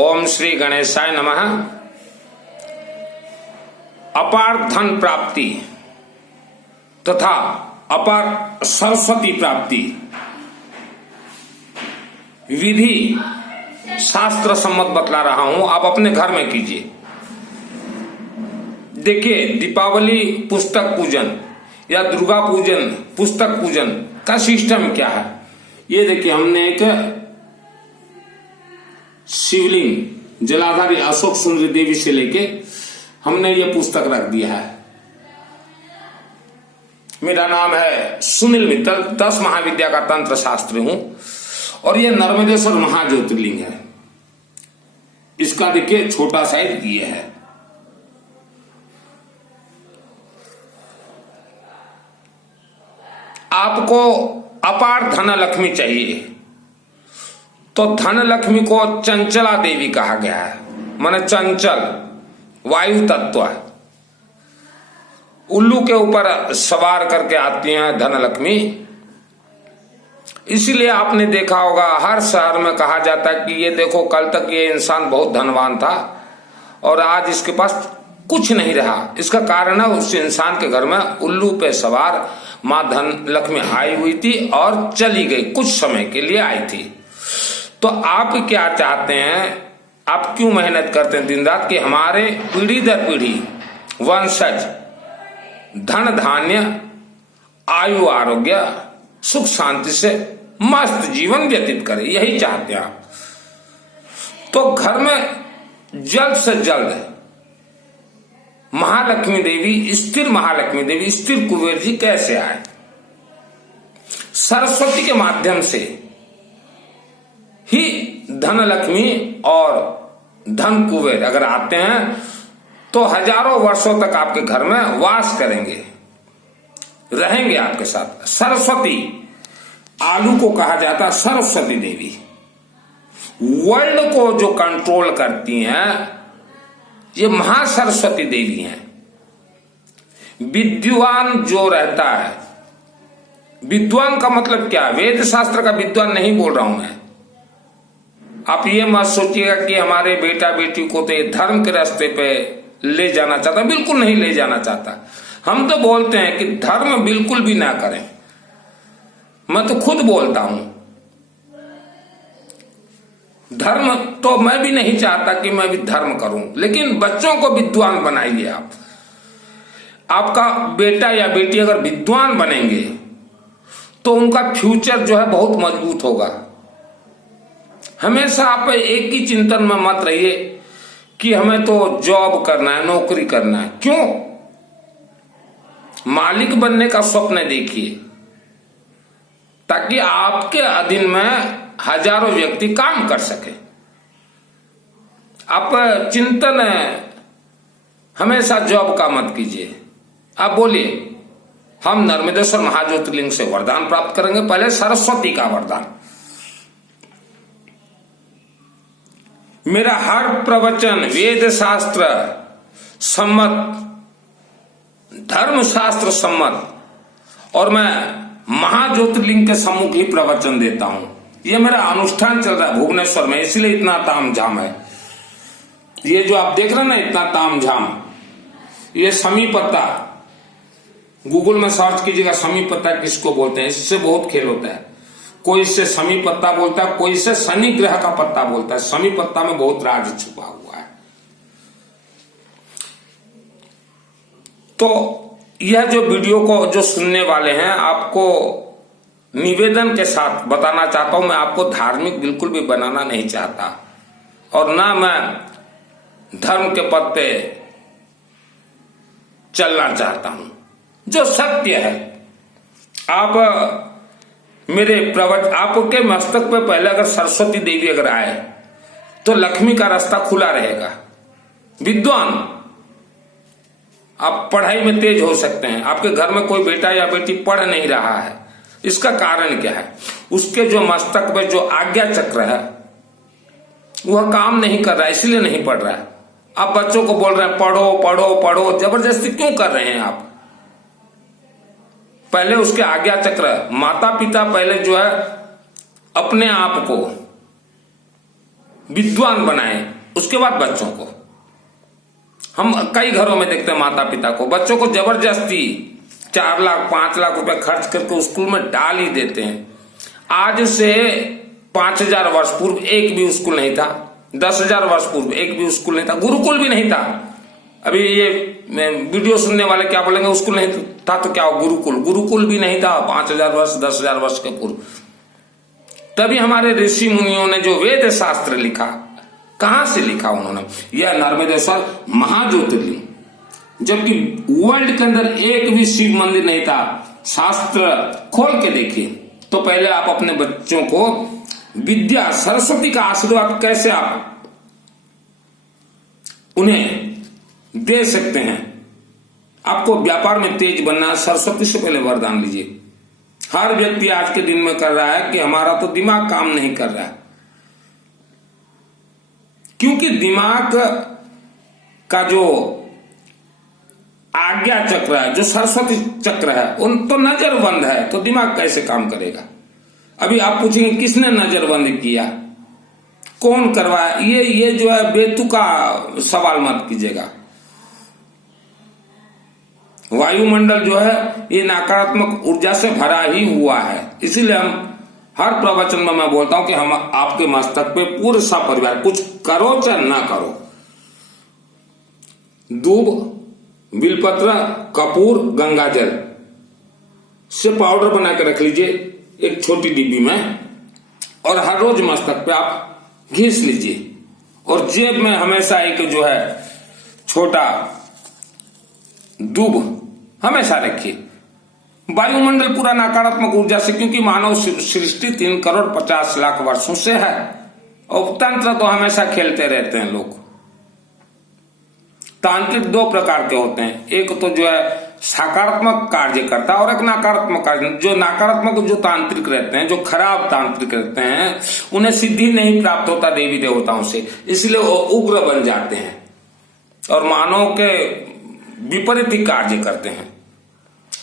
ओम श्री गणेशाय नमः। अपार धन प्राप्ति तथा अपार सरस्वती प्राप्ति विधि शास्त्र सम्मत बतला रहा हूं, आप अपने घर में कीजिए। देखिए, दीपावली पुस्तक पूजन या दुर्गा पूजन पुस्तक पूजन का सिस्टम क्या है। ये देखिए, हमने एक शिवलिंग जलाधारी अशोक सुंदरी देवी से लेके हमने ये पुस्तक रख दिया है। मेरा नाम है सुनील मित्तल, 10 महाविद्या का तंत्र शास्त्री हूं और ये नर्मदेश्वर महाज्योतिर्लिंग है। इसका देखिए छोटा साइज ये है। आपको अपार धन लक्ष्मी चाहिए तो धन लक्ष्मी को चंचला देवी कहा गया है, माने चंचल वायु तत्व। उल्लू के ऊपर सवार करके आती हैं धन लक्ष्मी। इसलिए आपने देखा होगा हर शहर में कहा जाता है कि ये देखो, कल तक ये इंसान बहुत धनवान था और आज इसके पास कुछ नहीं रहा। इसका कारण है उस इंसान के घर में उल्लू पे सवार मां धन लक्ष्मी आई हुई थी और चली गई, कुछ समय के लिए आई थी। तो आप क्या चाहते हैं, आप क्यों मेहनत करते हैं दिन रात कि हमारे पीढ़ी दर पीढ़ी वंशज धन धान्य आयु आरोग्य सुख शांति से मस्त जीवन व्यतीत करे, यही चाहते हैं आप। तो घर में जल्द से जल्द महालक्ष्मी देवी, स्थिर महालक्ष्मी देवी, स्थिर कुबेर जी कैसे आए। सरस्वती के माध्यम से ही धन लक्ष्मी और धन कुबेर अगर आते हैं तो हजारों वर्षों तक आपके घर में वास करेंगे, रहेंगे आपके साथ। सरस्वती, आलू को कहा जाता है सरस्वती देवी। वर्ल्ड को जो कंट्रोल करती हैं ये महासरस्वती देवी हैं। विद्वान जो रहता है, विद्वान का मतलब क्या, वेद शास्त्र का विद्वान नहीं बोल रहा हूं मैं। आप ये मत सोचिएगा कि हमारे बेटा बेटी को तो ये धर्म के रास्ते पे ले जाना चाहता, बिल्कुल नहीं ले जाना चाहता। हम तो बोलते हैं कि धर्म बिल्कुल भी ना करें। मैं तो खुद बोलता हूं, धर्म तो मैं भी नहीं चाहता कि मैं भी धर्म करूं, लेकिन बच्चों को विद्वान बनाइए आप। आपका बेटा या बेटी अगर विद्वान बनेंगे तो उनका फ्यूचर जो है बहुत मजबूत होगा। हमेशा आप एक ही चिंतन में मत रहिए कि हमें तो जॉब करना है, नौकरी करना है। क्यों? मालिक बनने का स्वप्न देखिए ताकि आपके अधीन में हजारों व्यक्ति काम कर सके। आप चिंतन हमेशा जॉब का मत कीजिए। आप बोलिए हम नर्मदेश्वर महाज्योतिर्लिंग से वरदान प्राप्त करेंगे। पहले सरस्वती का वरदान। मेरा हर प्रवचन वेद शास्त्र सम्मत, धर्म शास्त्र सम्मत और मैं महाज्योतिर्लिंग के सम्मुख ही प्रवचन देता हूं। यह मेरा अनुष्ठान चल रहा है भुवनेश्वर में, इसलिए इतना तामझाम है। ये जो आप देख रहे हैं ना, इतना तामझाम, ये समी पत्ता, गूगल में सर्च कीजिएगा समी पत्ता किसको बोलते हैं। इससे बहुत खेल होता है। कोई इससे समी पत्ता बोलता है, कोई इससे शनि ग्रह का पत्ता बोलता है। समी पत्ता में बहुत राज छुपा हुआ है। तो यह जो वीडियो को जो सुनने वाले हैं, आपको निवेदन के साथ बताना चाहता हूं, मैं आपको धार्मिक बिल्कुल भी बनाना नहीं चाहता और ना मैं धर्म के पद पे चलना चाहता हूं। जो सत्य है, आप मेरे प्रवचन, आपके मस्तक पे पहले अगर सरस्वती देवी अगर आए तो लक्ष्मी का रास्ता खुला रहेगा। विद्वान, आप पढ़ाई में तेज हो सकते हैं। आपके घर में कोई बेटा या बेटी पढ़ नहीं रहा है, इसका कारण क्या है? उसके जो मस्तक पे जो आज्ञा चक्र है वह काम नहीं कर रहा है, इसलिए नहीं पढ़ रहा है। आप बच्चों को बोल रहे हैं पढ़ो पढ़ो पढ़ो, जबरदस्ती क्यों कर रहे हैं आप? पहले उसके आज्ञा चक्र, माता पिता पहले जो है अपने आप को विद्वान बनाए, उसके बाद बच्चों को। हम कई घरों में देखते हैं माता पिता को बच्चों को जबरदस्ती 4 लाख 5 लाख रुपए खर्च करके स्कूल में डाल ही देते हैं। आज से 5000 वर्ष पूर्व एक भी स्कूल नहीं था, 10,000 वर्ष पूर्व एक भी स्कूल नहीं था, गुरुकुल भी नहीं था। अभी ये वीडियो सुनने वाले क्या बोलेंगे, स्कूल नहीं था तो क्या हो, गुरुकुल भी नहीं था 5000 वर्ष 10,000 वर्ष के पूर्व। तभी हमारे ऋषि मुनियों ने जो वेद शास्त्र लिखा, कहां से लिखा उन्होंने, यह नर्मदेश्वर महाज्योतिर्लिंग। जबकि वर्ल्ड के अंदर एक भी शिव मंदिर नहीं था। शास्त्र खोल के देखिए तो पहले आप अपने बच्चों को विद्या सरस्वती का आशीर्वाद कैसे आप उन्हें दे सकते हैं। आपको व्यापार में तेज बनना, सरस्वती से पहले वरदान लीजिए। हर व्यक्ति आज के दिन में कर रहा है कि हमारा तो दिमाग काम नहीं कर रहा है, क्योंकि दिमाग का जो आज्ञा चक्र है, जो सरस्वती चक्र है, उन तो नजरबंद है, तो दिमाग कैसे काम करेगा। अभी आप पूछेंगे किसने नजरबंद किया, कौन करवाया, ये जो है बेतुका सवाल मत कीजिएगा। वायुमंडल जो है ये नकारात्मक ऊर्जा से भरा ही हुआ है। इसीलिए हम हर प्रवचन में मैं बोलता हूं कि हम आपके मस्तक पे पूरे सा परिवार, कुछ करो चाहे ना करो, दूब, बिलपत्र, कपूर, गंगाजल से पाउडर बना के रख लीजिए एक छोटी डिब्बी में, और हर रोज मस्तक पे आप घिस लीजिए। और जेब में हमेशा एक जो है छोटा दूब हमेशा रखिए। वायुमंडल पूरा नकारात्मक ऊर्जा से, क्योंकि मानव सृष्टि 3,50,00,000 वर्षों से है, और तंत्र तो हमेशा खेलते रहते हैं लोग। तांत्रिक 2 प्रकार के होते हैं, एक तो जो है सकारात्मक कार्य करता है और एक नकारात्मक कार्य। जो नकारात्मक जो तांत्रिक रहते हैं, जो खराब तांत्रिक रहते हैं, उन्हें सिद्धि नहीं प्राप्त होता देवी देवताओं से, इसलिए वो उग्र बन जाते हैं और मानव के विपरीत ही कार्य करते हैं।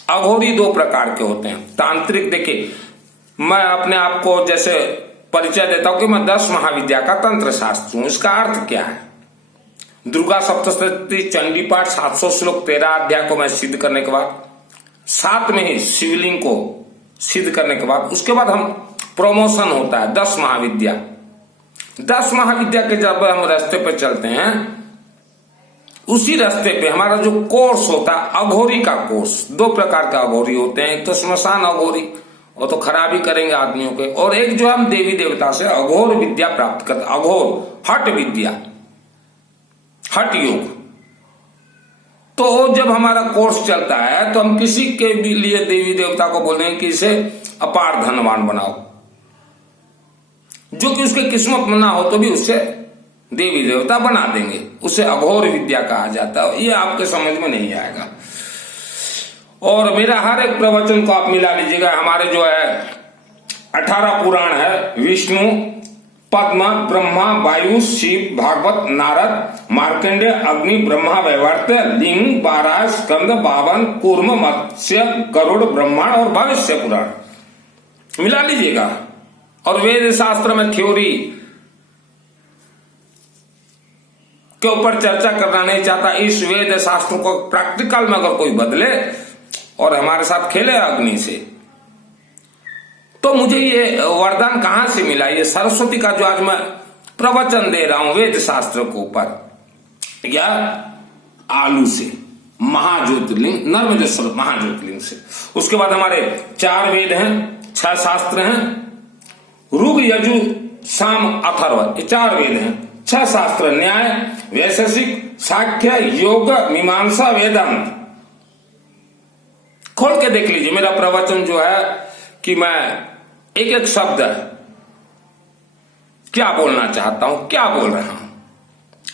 अघोरी 2 प्रकार के होते हैं। तांत्रिक, देखिए मैं अपने आप को जैसे परिचय देता हूं कि मैं 10 महाविद्या का तंत्र शास्त्र हूं। इसका अर्थ क्या है, दुर्गा सप्तशती चंडी पाठ 700 श्लोक 13 अध्याय को मैं सिद्ध करने के बाद, 7 में ही शिवलिंग को सिद्ध करने के बाद, उसके बाद हम प्रमोशन होता है 10 महाविद्या। 10 महाविद्या के जब हम रास्ते पे चलते हैं, उसी रास्ते पे हमारा जो कोर्स होता है अघोरी का कोर्स। 2 प्रकार का अघोरी होते हैं, एक तो श्मशान अघोरी, वो तो खराबी करेंगे आदमियों के, और एक जो हम देवी देवता से अघोर विद्या प्राप्त करते, अघोर हट विद्या, हट योग। तो जब हमारा कोर्स चलता है तो हम किसी के भी लिए देवी देवता को बोल रहे हैं कि इसे अपार धनवान बनाओ, जो कि उसके किस्मत में ना हो तो भी उसे देवी देवता बना देंगे, उसे अघोर विद्या कहा जाता है। ये आपके समझ में नहीं आएगा। और मेरा हर एक प्रवचन को आप मिला लीजिएगा। हमारे जो है 18 पुराण है, विष्णु, पद्म, ब्रह्मा, वायु, शिव, भागवत, नारद, मार्कंडेय, अग्नि, ब्रह्मा, वैवर्त, लिंग, 12 स्कंद, 52 कूर्म, मत्स्य, गरुड़, ब्रह्मांड और भविष्य पुराण मिला लीजिएगा। और वेद शास्त्र में थ्योरी के ऊपर चर्चा करना नहीं चाहता। इस वेद शास्त्र को प्रैक्टिकल में अगर कोई बदले और हमारे साथ खेले अग्नि से, तो मुझे ये वरदान कहां से मिला, ये सरस्वती का जो आज मैं प्रवचन दे रहा हूं वेद शास्त्र के ऊपर, या आलू से, महाज्योतिर्लिंग नर्मदेश्वर महाज्योतिर्लिंग से। उसके बाद हमारे 4 वेद हैं, 6 शास्त्र हैं, ऋग, यजु, साम, अथर्व, ये 4 वेद हैं, 6 शास्त्र, न्याय, वैशेषिक, सांख्य, योग, मीमांसा, वेदांत। खोल के देख लीजिए मेरा प्रवचन जो है कि मैं एक एक शब्द क्या बोलना चाहता हूं, क्या बोल रहा हूं,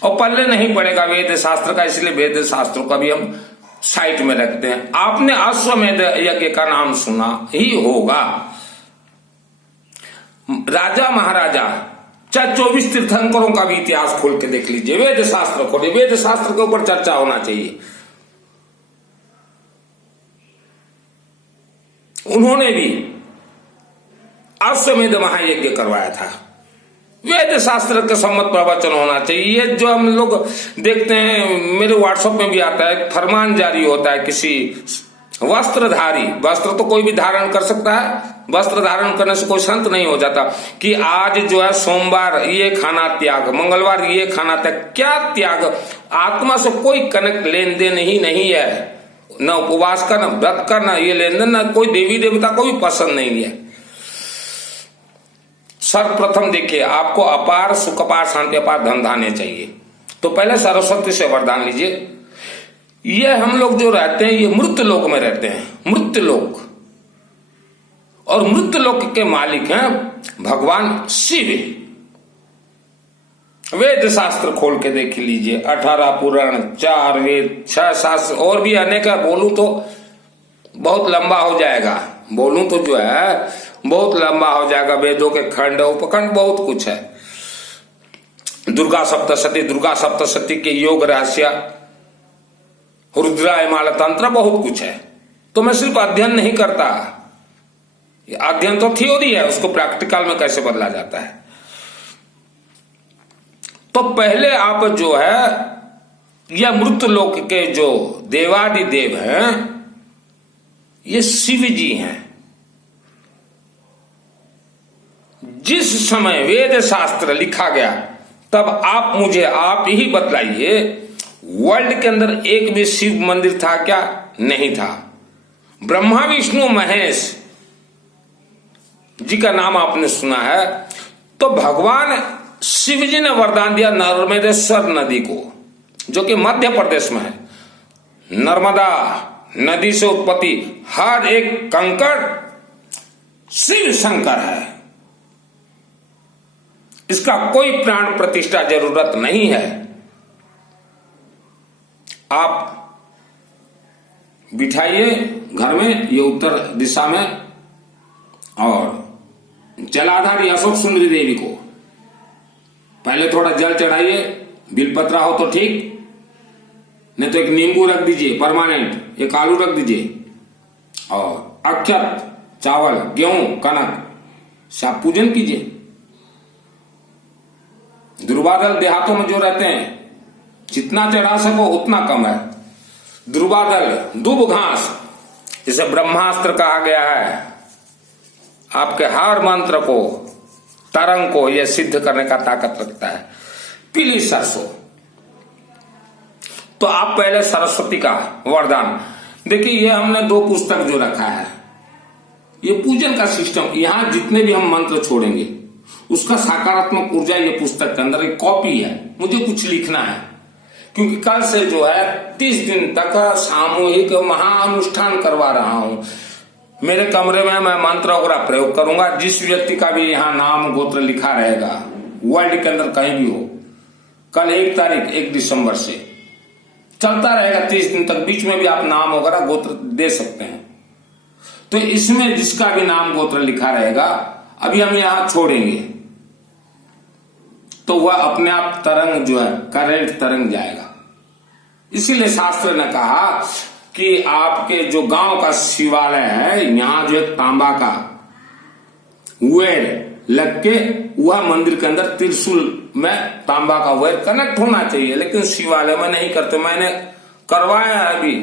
और पल्ले नहीं पड़ेगा वेद शास्त्र का, इसलिए वेद शास्त्र का भी हम साइट में रखते हैं। आपने अश्वमेध यज्ञ का नाम सुना ही होगा। राजा महाराजा, चाहे 24 तीर्थंकरों का भी इतिहास खोल के देख लीजिए, वेद शास्त्र खोलिए, वेद शास्त्र के ऊपर चर्चा होना चाहिए। उन्होंने भी अश्वमेध महायज्ञ करवाया था। वेद शास्त्र के सम्मत प्रवचन होना चाहिए। ये जो हम लोग देखते हैं, मेरे व्हाट्सएप में भी आता है, फरमान जारी होता है किसी वस्त्रधारी, वस्त्र तो कोई भी धारण कर सकता है, वस्त्र धारण करने से कोई संत नहीं हो जाता, कि आज जो है सोमवार ये खाना त्याग, मंगलवार ये खाना त्याग। क्या त्याग? आत्मा से कोई कनेक्ट लेन देन ही नहीं है, न उपवास का, न व्रत का, न ये लेन देन, न कोई देवी देवता को भी पसंद नहीं है। सर्वप्रथम देखिए, आपको अपार सुख, अपार शांति, अपार धन धान्य चाहिए, तो पहले सरस्वती से वरदान लीजिए। ये हम लोग जो रहते हैं, ये मृत्यु लोक में रहते हैं, मृत्यु लोक, और मृत्यु लोक के मालिक हैं भगवान शिव। वेद शास्त्र खोल के देख लीजिए, 18 पुराण, 4 वेद, 6 शास्त्र, और भी अनेक है। बोलूं तो बहुत लंबा हो जाएगा, बोलूं तो जो है बहुत लंबा हो जाएगा। वेदों के खंड उपखंड बहुत कुछ है। दुर्गा सप्तशती, दुर्गा सप्तशती के योग रहस्य, रुद्रायमाल तंत्र, बहुत कुछ है। तो मैं सिर्फ अध्ययन नहीं करता, अध्ययन तो थ्योरी है, उसको प्रैक्टिकल में कैसे बदला जाता है। तो पहले आप जो है, यह मृत्यु लोक के जो देवादि देव हैं, ये शिव जी हैं। जिस समय वेद शास्त्र लिखा गया, तब आप मुझे आप ही बतलाइए, वर्ल्ड के अंदर एक भी शिव मंदिर था क्या? नहीं था। ब्रह्मा विष्णु महेश जी का नाम आपने सुना है, तो भगवान शिव जी ने वरदान दिया नर्मदेश्वर नदी को, जो कि मध्य प्रदेश में है। नर्मदा नदी से उत्पत्ति हर एक कंकड़ शिव शंकर है, इसका कोई प्राण प्रतिष्ठा जरूरत नहीं है। आप बिठाइए घर में, ये उत्तर दिशा में, और जलाधारी अशोक सुंदरी देवी को पहले थोड़ा जल चढ़ाइए, बिलपत्रा हो तो ठीक, नहीं तो एक नींबू रख दीजिए परमानेंट, एक आलू रख दीजिए, और अक्षत, चावल, गेहूं, कनक से आप पूजन कीजिए। दुर्वादल देहातों में जो रहते हैं, जितना चढ़ा सको उतना कम है। दुर्वादल, दुब घास, जिसे ब्रह्मास्त्र कहा गया है, आपके हर मंत्र को, तरंग को यह सिद्ध करने का ताकत रखता है। पीली सरसों, तो आप पहले सरस्वती का वरदान देखिए। ये हमने 2 पुस्तक जो रखा है, ये पूजन का सिस्टम, यहां जितने भी हम मंत्र छोड़ेंगे उसका सकारात्मक ऊर्जा ये पुस्तक के अंदर एक कॉपी है। मुझे कुछ लिखना है, क्योंकि कल से जो है 30 दिन तक सामूहिक महाअनुष्ठान करवा रहा हूं। मेरे कमरे में मैं मंत्र वगैरह प्रयोग करूंगा। जिस व्यक्ति का भी यहाँ नाम गोत्र लिखा रहेगा, वर्ल्ड के अंदर कहीं भी हो, कल 1 तारीख 1 दिसंबर से चलता रहेगा 30 दिन तक। बीच में भी आप नाम वगैरह गोत्र दे सकते हैं। तो इसमें जिसका भी नाम गोत्र लिखा रहेगा, अभी हम यहां छोड़ेंगे तो वह अपने आप तरंग जो है, करंट तरंग जाएगा। इसीलिए शास्त्र ने कहा कि आपके जो गांव का शिवालय है, यहां जो एक तांबा का वेड लग के, वह मंदिर के अंदर त्रिशूल में तांबा का वेड कनेक्ट होना चाहिए, लेकिन शिवालय में नहीं करते। मैंने करवाया है अभी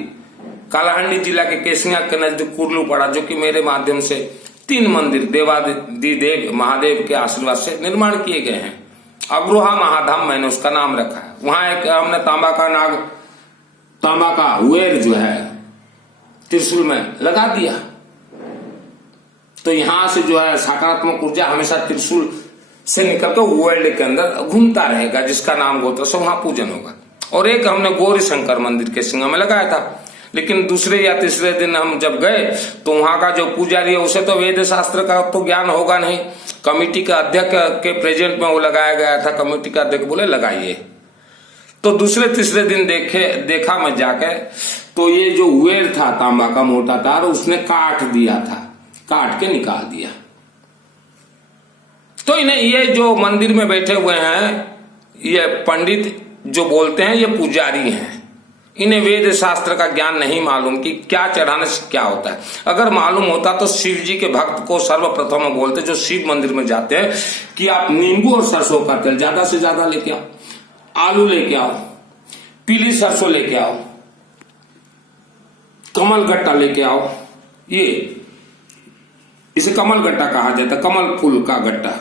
कालाहांडी जिला के केसिया के नजदीक कुर्लू पड़ा, जो कि मेरे माध्यम से 3 मंदिर देवादि देव महादेव के आशीर्वाद से निर्माण किए गए हैं। अग्रोहा महाधाम मैंने उसका नाम रखा है। वहां एक हमने तांबा का वेर जो है त्रिशूल में लगा दिया। तो यहां से जो है सकारात्मक ऊर्जा हमेशा त्रिशूल से निकलकर वर्ल्ड के अंदर घूमता रहेगा, जिसका नाम गोत्र से वहां पूजन होगा। और एक हमने गौरी शंकर मंदिर के सिंह में लगाया था, लेकिन दूसरे या तीसरे दिन हम जब गए तो वहां का जो पुजारी है उसे तो वेद शास्त्र का तो ज्ञान होगा नहीं। कमेटी का अध्यक्ष के प्रेजेंट में वो लगाया गया था। कमेटी का अध्यक्ष बोले लगाइए, तो दूसरे तीसरे दिन देखा मैं जाके, तो ये जो वेर था तांबा का मोटा तार, उसने काट दिया था, काट के निकाल दिया। तो इन्हें ये जो मंदिर में बैठे हुए हैं, ये पंडित जो बोलते हैं, ये पुजारी हैं। इन्हें वेद शास्त्र का ज्ञान नहीं मालूम कि क्या चढ़ाने से क्या होता है। अगर मालूम होता तो शिव जी के भक्त को सर्वप्रथम बोलते जो शिव मंदिर में जाते हैं कि आप नींबू और सरसों का तेल ज्यादा से ज्यादा लेके आओ, आलू लेके आओ, पीली सरसों लेके आओ, कमल गट्टा लेके आओ, ये इसे कमल गट्टा कहा जाता है, कमल फूल का गट्टा,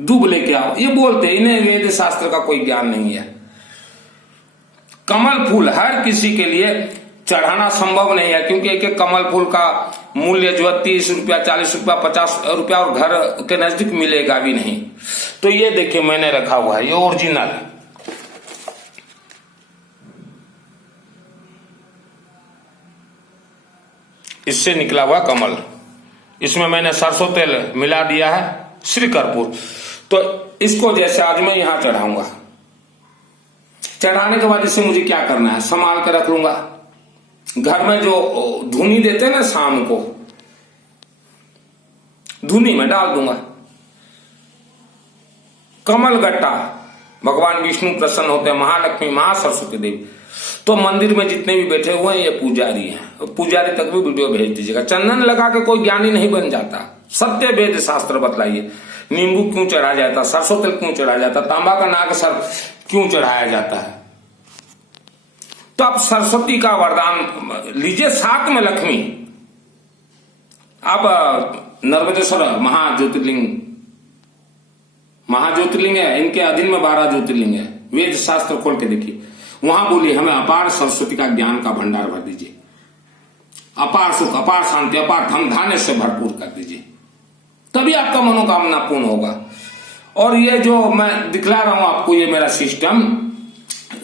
दूब लेके आओ, ये बोलते। इन्हें वेद शास्त्र का कोई ज्ञान नहीं है। कमल फूल हर किसी के लिए चढ़ाना संभव नहीं है, क्योंकि एक एक कमल फूल का मूल्य जो है 30 रुपया, 40 रुपया, 50 रुपया और घर के नजदीक मिलेगा भी नहीं। तो ये देखिए मैंने रखा हुआ है, ये ओरिजिनल, इससे निकला हुआ कमल, इसमें मैंने सरसों तेल मिला दिया है, श्री कर्पूर। तो इसको जैसे आज मैं यहां चढ़ाऊंगा, चढ़ाने के बाद इसे मुझे क्या करना है, संभाल कर रख लूंगा। घर में जो धुनी देते हैं ना शाम को, धुनी में डाल दूंगा। कमल गट्टा, भगवान विष्णु प्रसन्न होते हैं, महालक्ष्मी, महासरस्वती देवी। तो मंदिर में जितने भी बैठे हुए हैं ये पुजारी हैं, पुजारी तक भी वीडियो भेज दीजिएगा। चंदन लगा के कोई ज्ञानी नहीं बन जाता, सत्य वेद शास्त्र बतलाइए। नींबू क्यों चढ़ा जाता, सरसों तेल क्यों चढ़ा जाता, तांबा का नाग सर क्यों चढ़ाया जाता है। तो आप सरस्वती का वरदान लीजिए, साथ में लक्ष्मी। आप नर्मदेश्वर महाज्योतिर्लिंग है, इनके अधीन में 12 ज्योतिर्लिंग है। वेद शास्त्र खोल के देखिए, वहां बोलिए हमें अपार सरस्वती का ज्ञान का भंडार भर दीजिए, अपार सुख, अपार शांति, अपार धन धान्य से भरपूर कर दीजिए, तभी आपका मनोकामना पूर्ण होगा। और ये जो मैं दिखला रहा हूं आपको, ये मेरा सिस्टम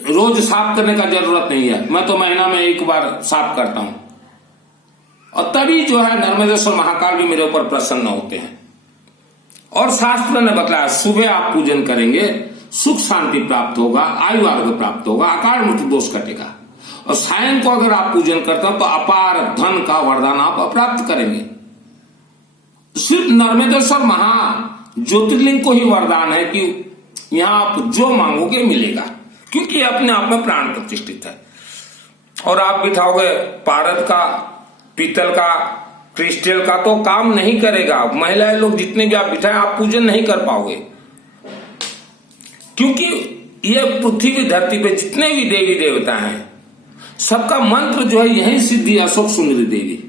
रोज साफ करने का जरूरत नहीं है, मैं तो महीना में एक बार साफ करता हूं। और तभी जो है नर्मदेश्वर महाकाल भी मेरे ऊपर प्रसन्न होते हैं। और शास्त्र ने बताया सुबह आप पूजन करेंगे, सुख शांति प्राप्त होगा, आयु आरोग्य प्राप्त होगा, अकाल मृत्यु दोष कटेगा। और सायं को अगर आप पूजन करते हो तो अपार धन का वरदान आप प्राप्त करेंगे। सिर्फ नर्मदेश्वर महा ज्योतिर्लिंग को ही वरदान है कि यहां आप जो मांगोगे मिलेगा, क्योंकि अपने आप में प्राण प्रतिष्ठित है। और आप बिठाओगे पारद का, पीतल का, क्रिस्टल का तो काम नहीं करेगा। महिलाएं लोग जितने भी आप बिठाए आप पूजन नहीं कर पाओगे, क्योंकि ये पृथ्वी धरती पे जितने भी देवी देवता हैं सबका मंत्र जो है यही सिद्धि अशोक सुंदरी देवी।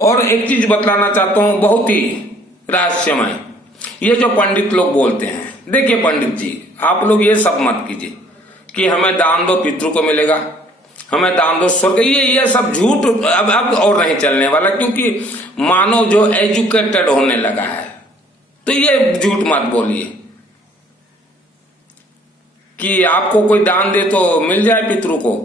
और एक चीज बतलाना चाहता हूं, बहुत ही रहस्यमय, ये जो पंडित लोग बोलते हैं, देखिए पंडित जी आप लोग ये सब मत कीजिए कि हमें दान दो पितृ को मिलेगा, हमें दान दो स्वर्ग, ये सब झूठ अब और नहीं चलने वाला, क्योंकि मानव जो एजुकेटेड होने लगा है। तो ये झूठ मत बोलिए कि आपको कोई दान दे तो मिल जाए पितृ को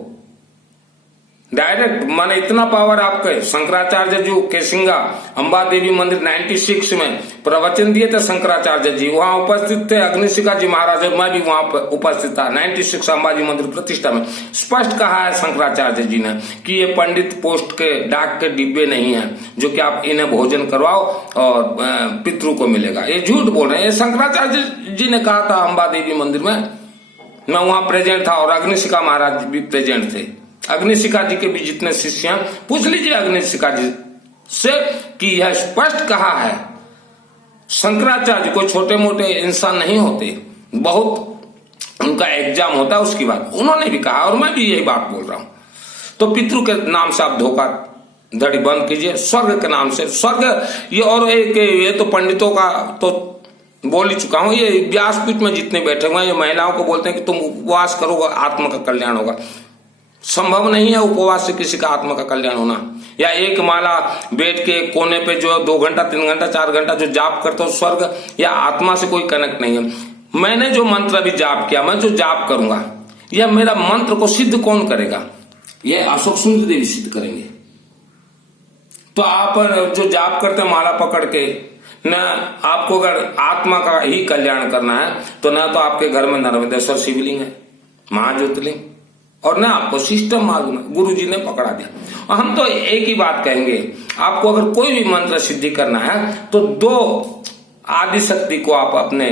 डायरेक्ट। माने इतना पावर आपके शंकराचार्य जी केसिंगा अंबा देवी मंदिर 96 में प्रवचन दिए थे शंकराचार्य जी, वहां उपस्थित थे। अग्निशिखा जी महाराज, मैं भी वहां पर उपस्थित था 96 अंबाजी मंदिर प्रतिष्ठा में। स्पष्ट कहा है शंकराचार्य जी ने कि ये पंडित पोस्ट के डाक के डिब्बे नहीं है जो कि आप इन्हें भोजन करवाओ और पितृ को मिलेगा। ये झूठ बोल रहे हैं। ये शंकराचार्य जी ने कहा था अंबा देवी मंदिर में, मैं वहां प्रेजेंट था और अग्निशिखा महाराज भी प्रेजेंट थे। अग्निशिखा जी के भी जितने शिष्य हैं पूछ लीजिए अग्निशिखा जी से कि यह स्पष्ट कहा है। शंकराचार्य कोई छोटे मोटे इंसान नहीं होते, बहुत उनका एग्जाम होता है उसकी बात उन्होंने भी कहा, और मैं भी यही बात बोल रहा हूं। तो पितृ के नाम से आप धोखा धड़ी बंद कीजिए, स्वर्ग के नाम से स्वर्ग। ये और एक ये तो पंडितों का तो बोल ही चुका हूं, ये व्यासपीठ में जितने बैठे हुए हैं ये महिलाओं को बोलते हैं कि तुम उपवास करो आत्मा का कल्याण होगा। संभव नहीं है उपवास से किसी का आत्मा का कल्याण होना। या एक माला बैठ के कोने पे जो 2 घंटा 3 घंटा 4 घंटा जो जाप करते हो, स्वर्ग या आत्मा से कोई कनेक्ट नहीं है। मैंने जो मंत्र अभी जाप किया, मैं जो जाप करूंगा, यह मेरा मंत्र को सिद्ध कौन करेगा? यह अशोक सुंदरी देवी सिद्ध करेंगे। तो आप जो जाप करते हैं माला पकड़ के, न आपको अगर आत्मा का ही कल्याण करना है तो न तो आपके घर में नर्मदेश्वर शिवलिंग है, महाज्योतिर्लिंग, और ना आपको सिस्टम मालूम है, गुरु जी ने पकड़ा दिया। और हम तो एक ही बात कहेंगे, आपको अगर कोई भी मंत्र सिद्धि करना है तो 2 आदि शक्ति को आप अपने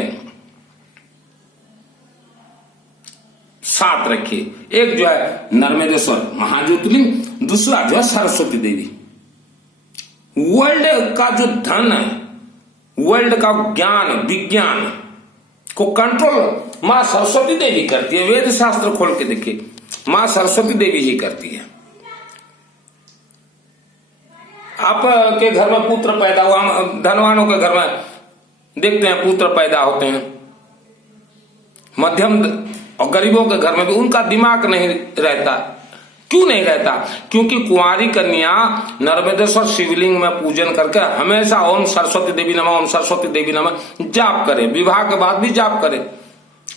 साथ रखिए। एक जो है नर्मदेश्वर महाज्योतिर्लिंग, दूसरा जो है सरस्वती देवी। वर्ल्ड का जो धन है, वर्ल्ड का ज्ञान विज्ञान को कंट्रोल मां सरस्वती देवी करती है। वेद शास्त्र खोल के देखिए, मां सरस्वती देवी ही करती है। आपके घर में पुत्र पैदा हुआ, धनवानों के घर में देखते हैं पुत्र पैदा होते हैं, मध्यम और गरीबों के घर में भी उनका दिमाग नहीं रहता। क्यों नहीं रहता? क्योंकि कुंवारी कन्या नर्मदेश्वर शिवलिंग में पूजन करके हमेशा ओम सरस्वती देवी नमः, ओम सरस्वती देवी नमः जाप करे। विवाह के बाद भी जाप करे,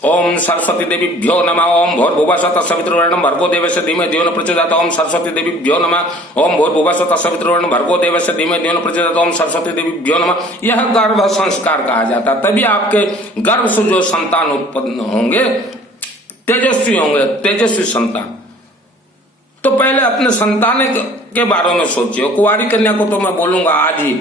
ओम सरस्वती देवी भ्यो नमः, ओम भूर्भुवस्सुतः सवितुर्वरेण्यं भर्गो देवस्य धीमहि धियो न प्रचोदयात्, ओम सरस्वती देवी भ्यो नमः, ओम भूर्भुवस्सुतः सवितुर्वरेण्यं भर्गो देवस्य धीमहि धियो न प्रचोदयात्, ओम सरस्वती देवी भ्यो नमः। यह गर्भ संस्कार कहा जाता है। तभी आपके गर्भ से जो संतान उत्पन्न होंगे तेजस्वी होंगे, तेजस्वी संतान। तो पहले अपने संतान के बारे में सोचिए। कुंवारी कन्या को तो मैं बोलूंगा आज ही,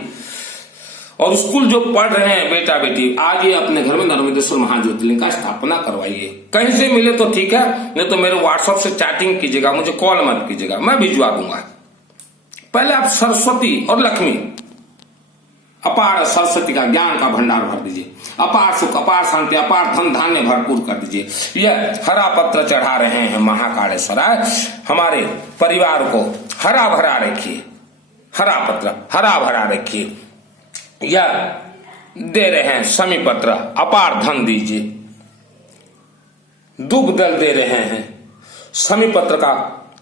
और स्कूल जो पढ़ रहे हैं बेटा बेटी, आज ही अपने घर में नर्मदेश्वर महाज्योतिर्लिंग का स्थापना करवाइए। कहीं से मिले तो ठीक है, नहीं तो मेरे व्हाट्सएप से चैटिंग कीजिएगा, मुझे कॉल मत कीजिएगा, मैं भिजवा दूंगा। पहले आप सरस्वती और लक्ष्मी, अपार सरस्वती का ज्ञान का भंडार भर दीजिए, अपार सुख, अपार शांति, अपार धन धान्य भरपूर कर दीजिए। यह हरा पत्र चढ़ा रहे हैं महाकालेश्वर, हमारे परिवार को हरा भरा रखिए, हरा पत्र हरा भरा रखिए। यह दे रहे हैं शमी पत्र, अपार धन दीजिए। दुब दल दे रहे हैं शमी पत्र का,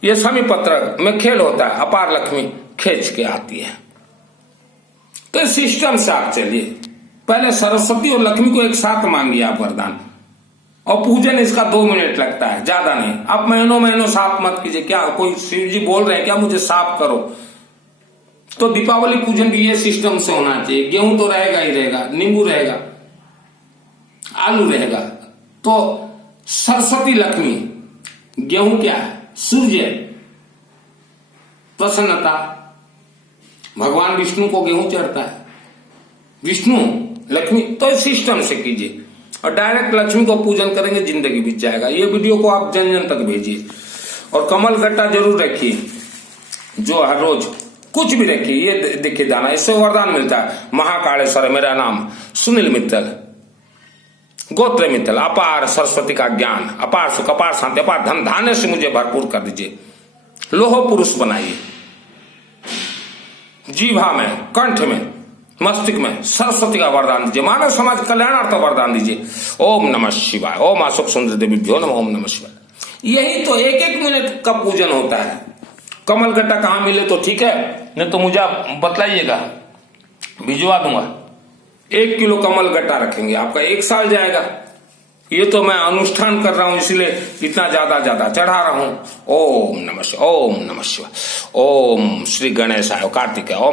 यह शमी पत्र में खेल होता है, अपार लक्ष्मी खींच के आती है। तो इस सिस्टम से आप चलिए। पहले सरस्वती और लक्ष्मी को एक साथ मांगिए आप वरदान, और पूजन इसका 2 मिनट लगता है, ज्यादा नहीं। आप महीनों महीनों साफ मत कीजिए। क्या कोई शिव जी बोल रहे हैं क्या मुझे साफ करो? तो दीपावली पूजन भी ये सिस्टम से होना चाहिए। गेहूं तो रहेगा ही रहेगा, नींबू रहेगा, आलू रहेगा। तो सरस्वती लक्ष्मी, गेहूं क्या है? सूर्य, प्रसन्नता। भगवान विष्णु को गेहूं चढ़ता है, विष्णु लक्ष्मी। तो इस सिस्टम से कीजिए, और डायरेक्ट लक्ष्मी को पूजन करेंगे, जिंदगी बीत जाएगा। ये वीडियो को आप जन जन तक भेजिए, और कमल गट्टा जरूर रखिए, जो हर रोज कुछ भी रखिए। ये देखिए दाना, इससे वरदान मिलता है। महाकालेश्वर, मेरा नाम सुनील मित्तल, गोत्र मित्तल। अपार सरस्वती का ज्ञान, अपार सुख, अपार शांति, अपार धन धान्य से मुझे भरपूर कर दीजिए। लोह पुरुष बनाइए, जीभा में, कंठ में, मस्तिष्क में सरस्वती का वरदान दीजिए। मानव समाज कल्याणार्थ वरदान दीजिए। ओम नमः शिवाय, ओम अशोक सुंदर देवी भ्यो नमः, ओम नमः शिवाय। यही तो 1-1 मिनट का पूजन होता है। कमल गट्टा कहाँ मिले तो ठीक है, नहीं तो मुझे बतलाइएगा, भिजवा दूंगा। 1 किलो कमल गट्टा रखेंगे, आपका 1 साल जाएगा। ये तो मैं अनुष्ठान कर रहा हूं, इसलिए इतना ज्यादा चढ़ा रहा हूं। ओम नमः शिवाय, ओम नमः शिवाय, ओम श्री गणेशाय कार्तिकेय, ओम